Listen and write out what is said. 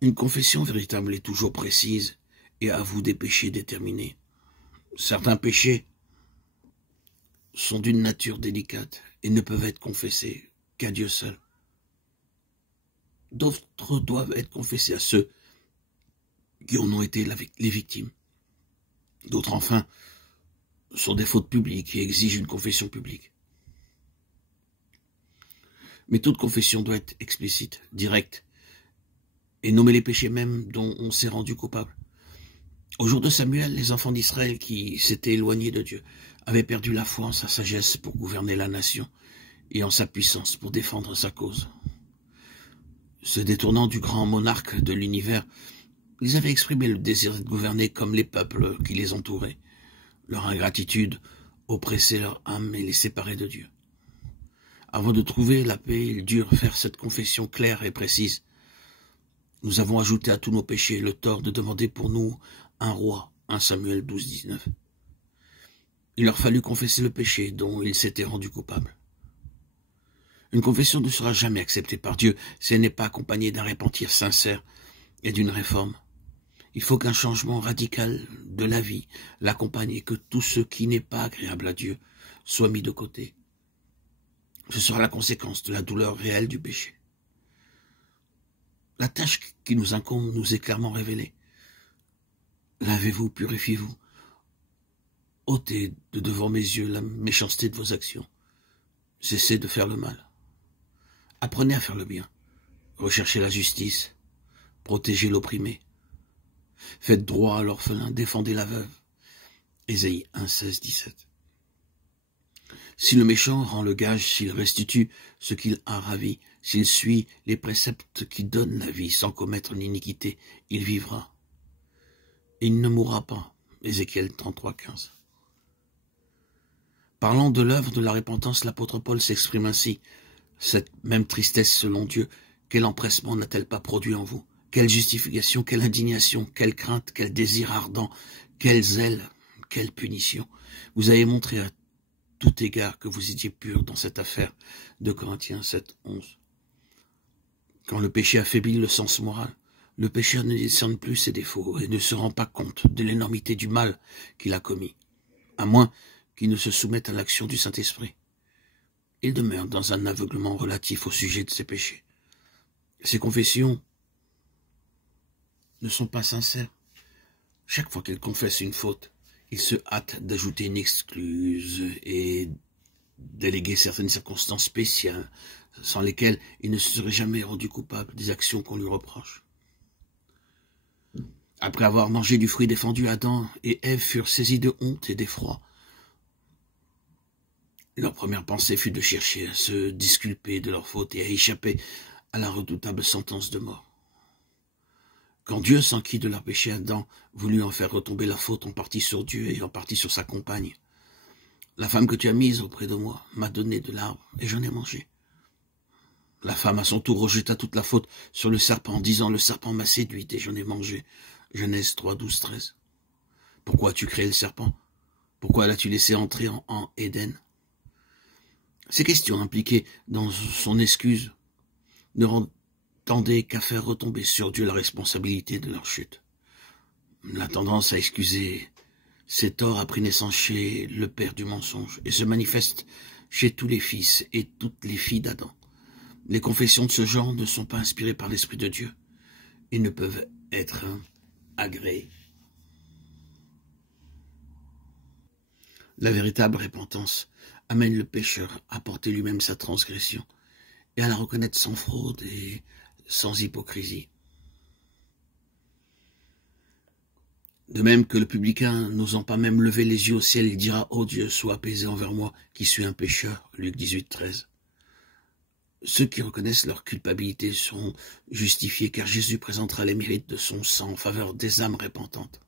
Une confession véritable est toujours précise et avoue des péchés déterminés. Certains péchés sont d'une nature délicate et ne peuvent être confessés qu'à Dieu seul. D'autres doivent être confessés à ceux qui en ont été les victimes. D'autres, enfin, sont des fautes publiques et exigent une confession publique. Mais toute confession doit être explicite, directe, et nommer les péchés même dont on s'est rendu coupable. Au jour de Samuel, les enfants d'Israël qui s'étaient éloignés de Dieu avaient perdu la foi en sa sagesse pour gouverner la nation et en sa puissance pour défendre sa cause. Se détournant du grand monarque de l'univers, ils avaient exprimé le désir de gouverner comme les peuples qui les entouraient. Leur ingratitude oppressait leur âme et les séparait de Dieu. Avant de trouver la paix, ils durent faire cette confession claire et précise. Nous avons ajouté à tous nos péchés le tort de demander pour nous un roi, 1 Samuel 12, 19. Il leur fallut confesser le péché dont ils s'étaient rendus coupables. Une confession ne sera jamais acceptée par Dieu si elle n'est pas accompagnée d'un repentir sincère et d'une réforme. Il faut qu'un changement radical de la vie l'accompagne et que tout ce qui n'est pas agréable à Dieu soit mis de côté. Ce sera la conséquence de la douleur réelle du péché. La tâche qui nous incombe nous est clairement révélée. Lavez-vous, purifiez-vous. Ôtez de devant mes yeux la méchanceté de vos actions. Cessez de faire le mal. Apprenez à faire le bien. Recherchez la justice. Protégez l'opprimé. Faites droit à l'orphelin. Défendez la veuve. Ésaïe 1, 16, 17. Si le méchant rend le gage, s'il restitue ce qu'il a ravi, s'il suit les préceptes qui donnent la vie sans commettre l'iniquité, il vivra. Il ne mourra pas. Ézéchiel 33, 15. Parlant de l'œuvre de la repentance, l'apôtre Paul s'exprime ainsi. Cette même tristesse selon Dieu, quel empressement n'a-t-elle pas produit en vous? Quelle justification, quelle indignation, quelle crainte, quel désir ardent, quel zèle, quelle punition. Vous avez montré à tout égard que vous étiez purs dans cette affaire. 2 Corinthiens 7, 11. Quand le péché affaiblit le sens moral, le pécheur ne discerne plus ses défauts et ne se rend pas compte de l'énormité du mal qu'il a commis, à moins qu'il ne se soumette à l'action du Saint-Esprit. Il demeure dans un aveuglement relatif au sujet de ses péchés. Ses confessions ne sont pas sincères. Chaque fois qu'il confesse une faute, il se hâte d'ajouter une excuse et d'éléguer certaines circonstances spéciales sans lesquelles il ne se serait jamais rendu coupable des actions qu'on lui reproche. Après avoir mangé du fruit défendu, Adam et Ève furent saisis de honte et d'effroi. Leur première pensée fut de chercher à se disculper de leur faute et à échapper à la redoutable sentence de mort. Quand Dieu s'enquit de leur péché, Adam voulut en faire retomber la faute en partie sur Dieu et en partie sur sa compagne. La femme que tu as mise auprès de moi m'a donné de l'arbre et j'en ai mangé. La femme à son tour rejeta toute la faute sur le serpent en disant « Le serpent m'a séduite et j'en ai mangé ». Genèse 3, 12, 13. Pourquoi as-tu créé le serpent? Pourquoi l'as-tu laissé entrer en Éden? Ces questions impliquées dans son excuse ne tendaient qu'à faire retomber sur Dieu la responsabilité de leur chute. La tendance à excuser ses torts a pris naissance chez le père du mensonge et se manifeste chez tous les fils et toutes les filles d'Adam. Les confessions de ce genre ne sont pas inspirées par l'Esprit de Dieu et ne peuvent être agréées. La véritable repentance amène le pécheur à porter lui-même sa transgression et à la reconnaître sans fraude et sans hypocrisie. De même que le publicain, n'osant pas même lever les yeux au ciel, il dira « Ô Dieu, sois apaisé envers moi, qui suis un pécheur » Luc 18, 13. Ceux qui reconnaissent leur culpabilité seront justifiés, car Jésus présentera les mérites de son sang en faveur des âmes repentantes.